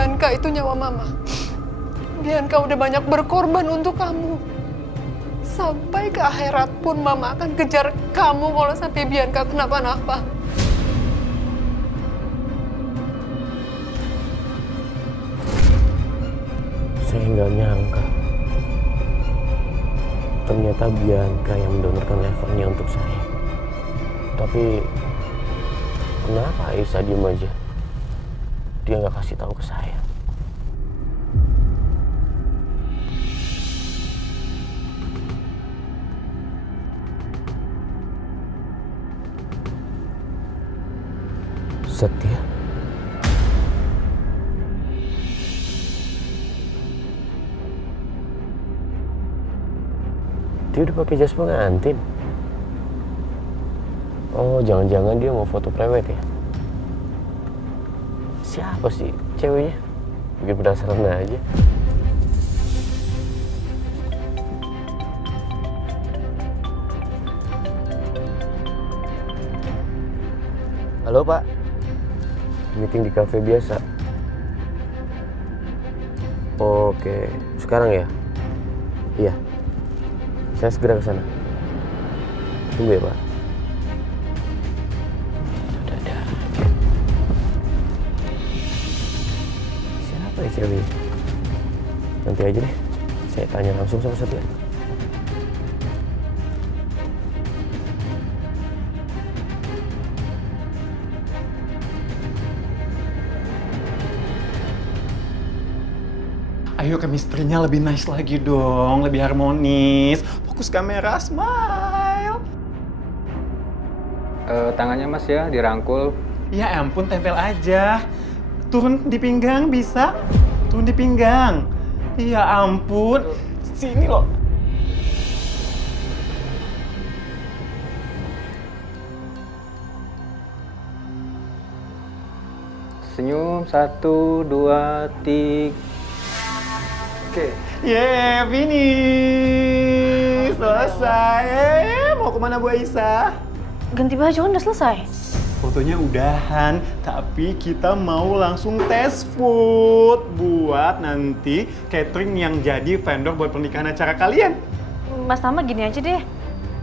Bianca itu nyawa Mama. Bianca udah banyak berkorban untuk kamu. Sampai ke akhirat pun Mama akan kejar kamu kalau sampai Bianca kenapa-napa. Saya nggak nyangka. Ternyata Bianca yang mendonorkan levernya untuk saya. Tapi kenapa Aisyah diem aja? Dia nggak kasih tahu ke saya. Setia. Dia udah pakai jas pengantin. Oh, jangan-jangan dia mau foto prewed ya? Siapa sih ceweknya? Bikin penasaran aja. Halo Pak, meeting di kafe biasa. Oke, sekarang ya? Iya, saya segera ke sana. Tunggu ya Pak. Siapa ya cewek? Nanti aja deh, saya tanya langsung sama Setia. Ayo chemistry-nya lebih nice lagi dong, lebih harmonis. Fokus kamera, smile. Tangannya Mas ya, dirangkul. Ya ampun, tempel aja. Turun di pinggang bisa? Turun di pinggang. Ya ampun, sini loh. Senyum, 1, 2, 3. Oke. Yeah, finish. Selesai. Mau kemana Bu Aisyah? Ganti baju kan udah selesai. Fotonya udahan, tapi kita mau langsung tes food buat nanti catering yang jadi vendor buat pernikahan acara kalian. Mas Tama gini aja deh,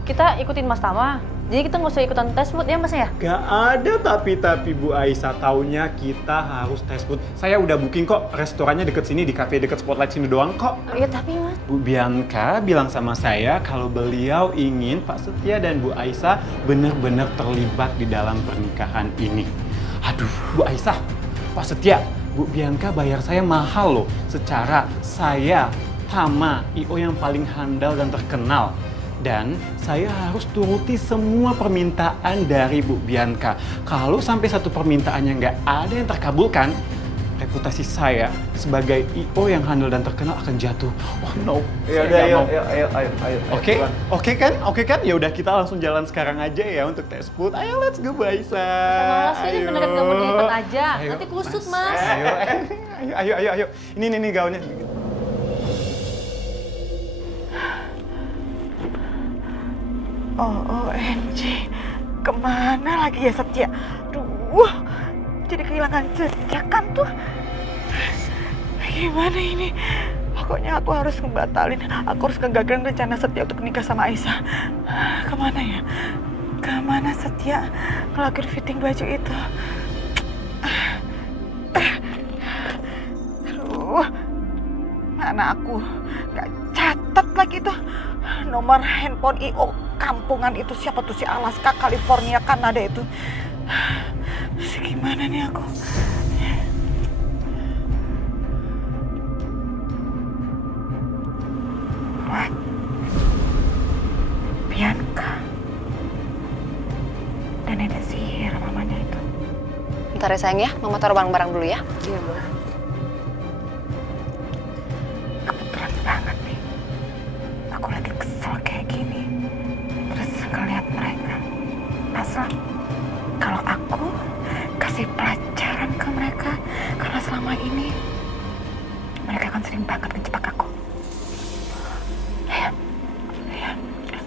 kita ikutin Mas Tama. Jadi kita nggak usah ikutan tes food ya Mas ya? Gak ada tapi Bu Aisyah, taunya kita harus tes food. Saya udah booking kok, restorannya deket sini, di cafe deket Spotlight sini doang kok. Iya tapi Mas. Bu Bianca bilang sama saya kalau beliau ingin Pak Setia dan Bu Aisyah benar-benar terlibat di dalam pernikahan ini. Aduh, Bu Aisyah, Pak Setia, Bu Bianca bayar saya mahal loh. Secara saya Tama, IO yang paling handal dan terkenal. Dan saya harus turuti semua permintaan dari Bu Bianca. Kalau sampai satu permintaannya nggak ada yang terkabulkan, reputasi saya sebagai IO yang handal dan terkenal akan jatuh. Oh no, Ayo, ayo. Oke kan? Ya udah kita langsung jalan sekarang aja ya untuk tes food. Ayo let's go Bu Aisyah. Sama Mas ini beneran gak mau dilipat aja. Ayo, Nanti kusut Mas. Ayo. Ini gaunnya. OMG, kemana lagi ya Setia? Duh, jadi kehilangan jejak kan tuh. Gimana ini? Pokoknya aku harus ngebatalin, aku harus ngegagalin rencana Setia untuk nikah sama Aisyah. Kemana ya? Kemana Setia ngelakuin fitting baju itu? Aduh, mana aku? Gak catat lagi tuh nomor handphone IO kampungan itu, siapa tuh, si Alaska, California, Kanada itu. Gimana nih aku? What? Bianca dan nenek sihir mamanya itu. Bentar ya sayang ya, Mama taruh barang-barang dulu ya. Iya Bu. Kebetulan banget nih, aku lagi kesel kayak gini. Terus ngeliat mereka, pasal kalau aku kasih pelajaran ke mereka, karena selama ini mereka kan sering banget ngejebak aku. Ya,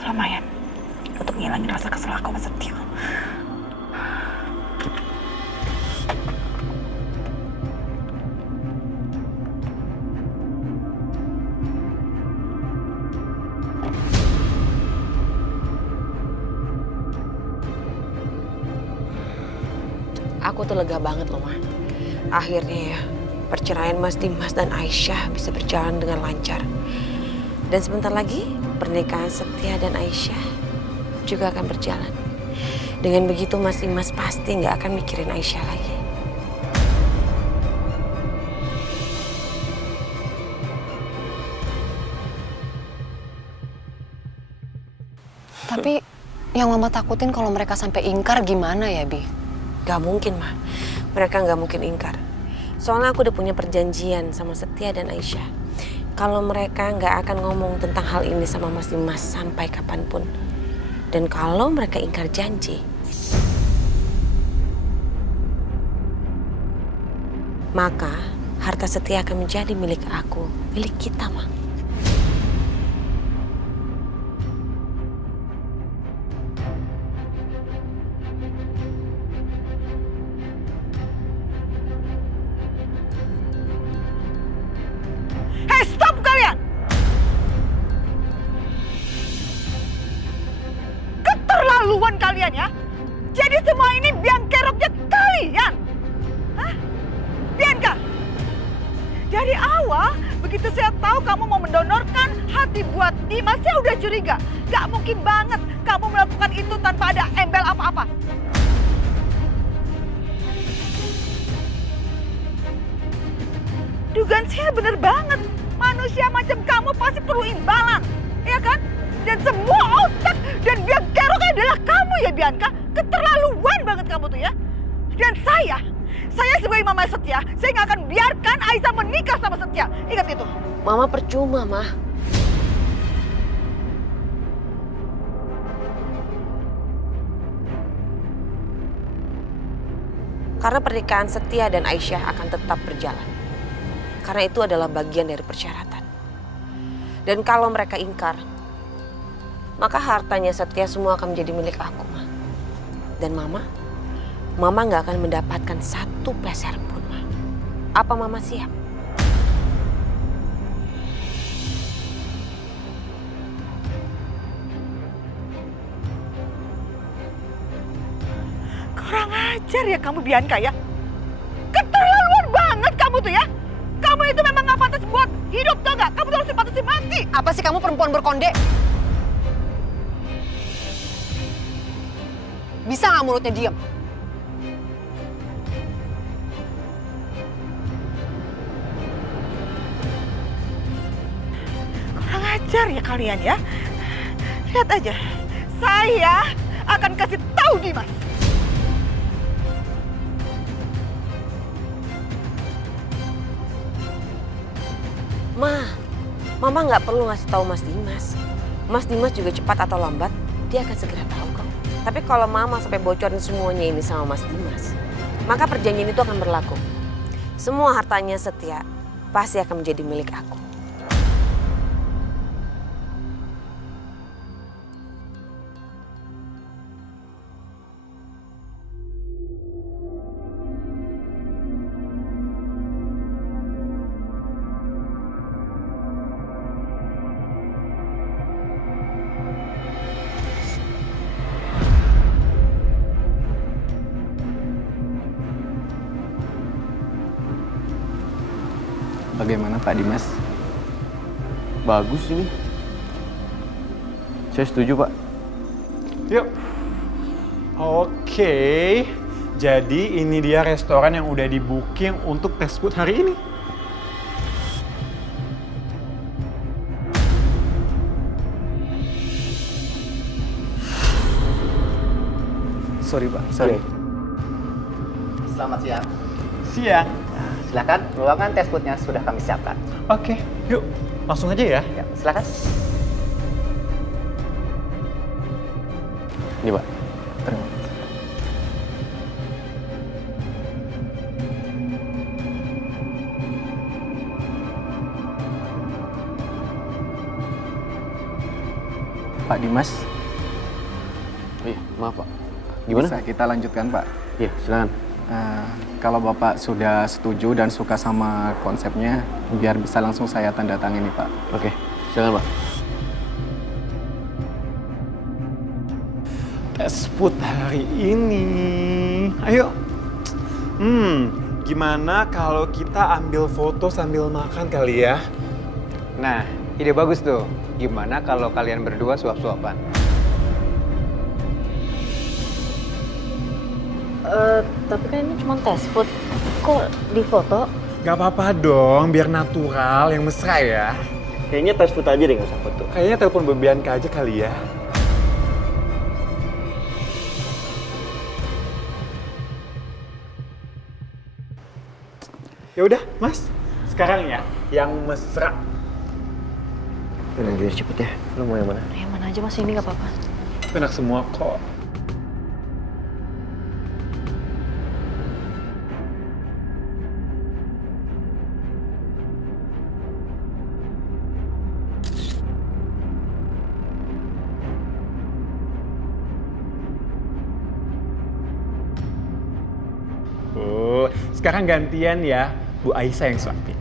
lumayan untuk ngilangin rasa kesel aku sama Setia. Aku tuh lega banget loh, Ma. Akhirnya ya, perceraian Mas Dimas dan Aisyah bisa berjalan dengan lancar. Dan sebentar lagi, pernikahan Setia dan Aisyah juga akan berjalan. Dengan begitu Mas Dimas pasti nggak akan mikirin Aisyah lagi. Tapi yang Mama takutin kalau mereka sampai ingkar gimana ya, Bi? Gak mungkin, Ma. Mereka nggak mungkin ingkar. Soalnya aku udah punya perjanjian sama Setia dan Aisyah. Kalau mereka nggak akan ngomong tentang hal ini sama Mas Dimas sampai kapanpun. Dan kalau mereka ingkar janji, maka harta Setia akan menjadi milik aku, milik kita, Ma. Hei, stop kalian! Keterlaluan kalian ya! Jadi semua ini biang keroknya kalian! Hah? Bianca! Dari awal, begitu saya tahu kamu mau mendonorkan hati buat Dimas, saya udah curiga. Gak mungkin banget kamu melakukan itu tanpa ada embel apa-apa. Dugaan saya bener banget. Manusia macam kamu pasti perlu imbalan, ya kan? Dan semua otak dan biang keroknya adalah kamu ya, Bianca. Keterlaluan banget kamu tuh ya. Dan saya sebagai Mama Setia, saya nggak akan biarkan Aisyah menikah sama Setia. Ingat itu. Mama percuma, Ma. Karena pernikahan Setia dan Aisyah akan tetap berjalan. Karena itu adalah bagian dari persyaratan. Dan kalau mereka ingkar, maka hartanya Setia semua akan menjadi milik aku, Ma. Dan Mama nggak akan mendapatkan satu peser pun, Ma. Apa Mama siap? Kurang ajar ya kamu, Bianca ya. Keterlaluan banget kamu tuh ya. Kamu itu memang nggak pantas buat hidup, tau nggak? Kamu tuh harus pantas mati. Apa sih kamu perempuan berkonde? Bisa nggak mulutnya diam? Kurang ajar ya kalian ya. Lihat aja, saya akan kasih tahu Dimas. Mama nggak perlu ngasih tahu Mas Dimas. Mas Dimas juga cepat atau lambat, dia akan segera tahu kok. Tapi kalau Mama sampai bocorin semuanya ini sama Mas Dimas, maka perjanjian itu akan berlaku. Semua hartanya Setia pasti akan menjadi milik aku. Bagaimana Pak Dimas? Bagus ini. Saya setuju, Pak. Yuk. Oke. Jadi ini dia restoran yang udah di-booking untuk tes food hari ini. Sorry Pak, sorry. Selamat siang. Siang. Silakan, ruangan tes foodnya sudah kami siapkan. Oke, yuk. Langsung aja ya. Ya, silakan. Ini, Pak. Terima kasih. Pak Dimas, Iya, maaf, Pak. Gimana? bisa kita lanjutkan Pak? Iya, silakan. Kalau Bapak sudah setuju dan suka sama konsepnya, biar bisa langsung saya tanda tangani Pak. Oke, silakan, Pak. Tes food hari ini. Ayo. Gimana kalau kita ambil foto sambil makan kali ya? Nah, ide bagus tuh. Gimana kalau kalian berdua suap-suapan? Tapi kan ini cuma test food. Kok di foto? Gak apa-apa dong, biar natural, yang mesra ya. Kayaknya tes food aja deh, nggak usah foto. Kayaknya telepon Bu Bianca aja kali ya. Ya udah, Mas. Sekarang ya, yang mesra. Udah biar cepet ya. Lo mau yang mana? Yang mana aja Mas, ini nggak apa-apa. Enak semua kok. Sekarang gantian ya, Bu Aisyah yang suapin.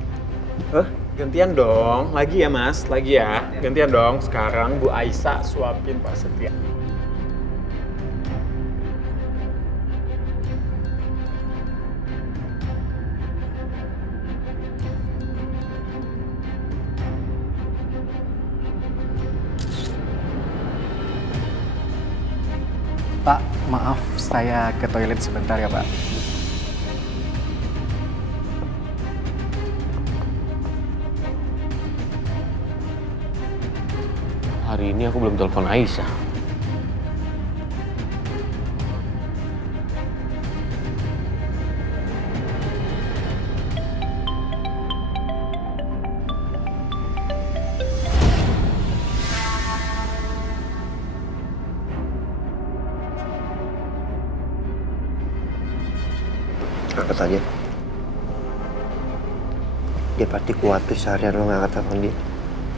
Gantian dong, lagi ya Mas, lagi ya. Gantian dong, sekarang Bu Aisyah suapin Pak Setia. Pak, maaf saya ke toilet sebentar ya Pak. Hari ini aku belum telepon Aisyah. Angkat aja. Dia pasti khawatir seharian lo nggak angkat telepon dia.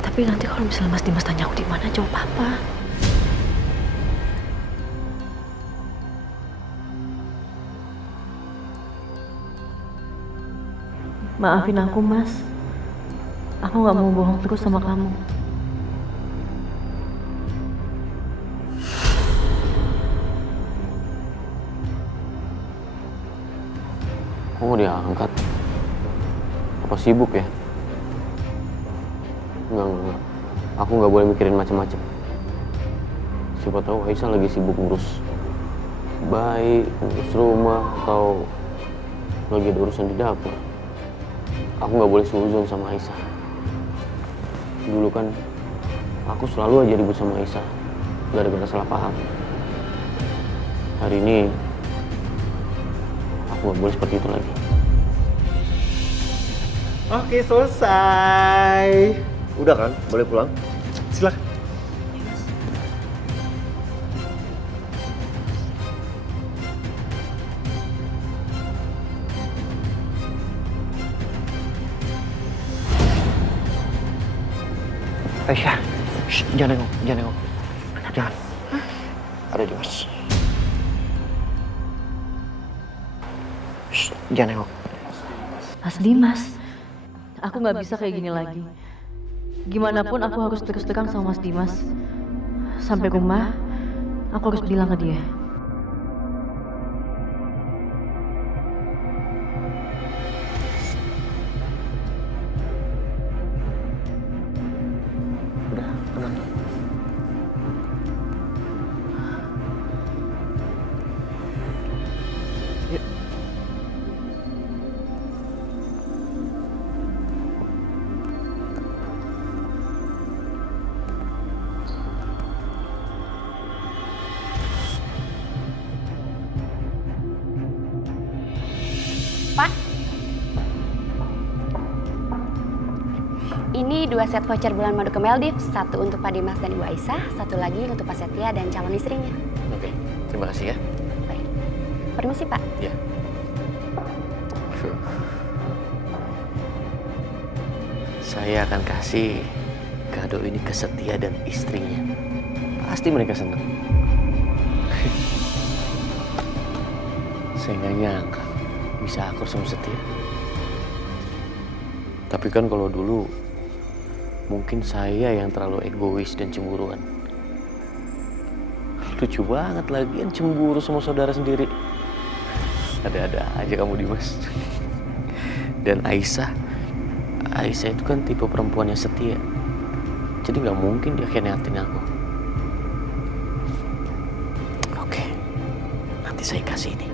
Tapi nanti kalau misalnya Mas Dimas tanya aku di mana, jawab apa? Maafin aku, Mas. Aku nggak mau bohong terus sama kamu. Kok mau diangkat? Apa sibuk ya? Enggak. Aku nggak boleh mikirin macam-macam. Siapa tahu Aisyah lagi sibuk ngurus bayi, ngurus rumah, atau lagi ada urusan di dapur. Aku nggak boleh suzon sama Aisyah. Dulu kan aku selalu aja ribut sama Aisyah, gara-gara salah paham. Hari ini aku nggak boleh seperti itu lagi. Oke, selesai. Udah kan? Boleh pulang? Silakan. Aisyah, jangan nengok. Jangan. Ada Dimas. Jangan nengok. Mas Dimas, aku nggak bisa kayak gini lagi. Gimana pun aku harus terus terang sama Mas Dimas. Sampai rumah, aku harus bilang ke dia. Udah, tenang. Yuk. Pak, ini 2 set voucher bulan madu ke Maldives, 1 untuk Pak Dimas dan Ibu Aisyah, 1 lagi untuk Pak Setia dan calon istrinya. Oke, terima kasih ya. Baik, permisi Pak. Ya. Saya akan kasih kado ini ke Setia dan istrinya. Pasti mereka senang. Saya nggak nyangka bisa akur sama Setia. Tapi kan kalau dulu mungkin saya yang terlalu egois dan cemburuan. Lucu banget lagian cemburu sama saudara sendiri. Ada-ada aja kamu Dimas. Dan Aisyah itu kan tipe perempuan yang setia. Jadi nggak mungkin dia khianatin aku. Oke, nanti saya kasih ini.